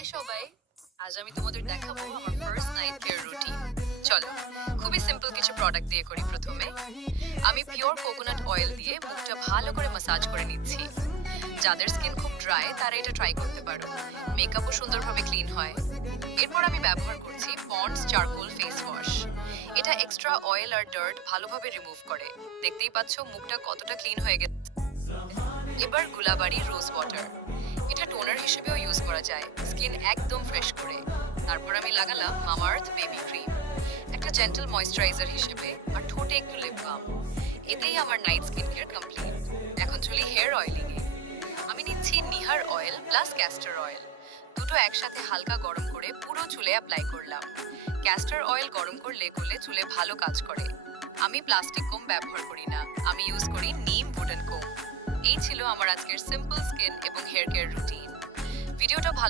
High সবাই, আজ আমি তোমাদের দেখাবো আমার ফার্স্ট নাইট কেয়ার রুটিন। চলো, খুবই সিম্পল কিছু প্রোডাক্ট দিয়ে করি। প্রথমে আমি পিওর কোকোনাট অয়েল দিয়ে মুখটা ভালো করে ম্যাসাজ করে নিচ্ছি। যাদের স্কিন খুব ড্রাই তারা এটা ট্রাই করতে পারো, মেকআপও সুন্দরভাবে ক্লিন হয়। এরপর আমি ব্যবহার করছি পন্ডস চারকোল ফেস ওয়াশ। এটা এক্সট্রা অয়েল আর ডার্ট ভালোভাবে রিমুভ করে। দেখতেই পাচ্ছ মুখটা কতটা ক্লিন হয়ে গেছে। এবার গুলাবাড়ি রোজ ওয়াটার, এটা টোনার হিসেবেও ইউজ করা যায়, স্কিন একদম ফ্রেশ করে। তারপর আমি লাগালাম মামাআর্থ বেবি ক্রিম, একটা জেন্টল ময়েশ্চারাইজার হিসেবে, আর ঠোঁটে একটু লিপ বাম। এতেই আমার নাইট স্কিন কেয়ার কমপ্লিট। এখন চলি হেয়ার অয়েলিং এ। আমি নিচ্ছি Nihar oil plus castor oil, দুটো একসাথে হালকা গরম করে পুরো চুলে অ্যাপ্লাই করলাম। ক্যাস্টর অয়েল গরম করলে চুলে ভালো কাজ করে। আমি প্লাস্টিক কোম ব্যবহার করি না, আমি ইউজ করি নিম উডেন কোম। এই ছিল আমার আজকের সিম্পল স্কিন এবং হেয়ার কেয়ার রুটিন। ভিডিওটা ভালো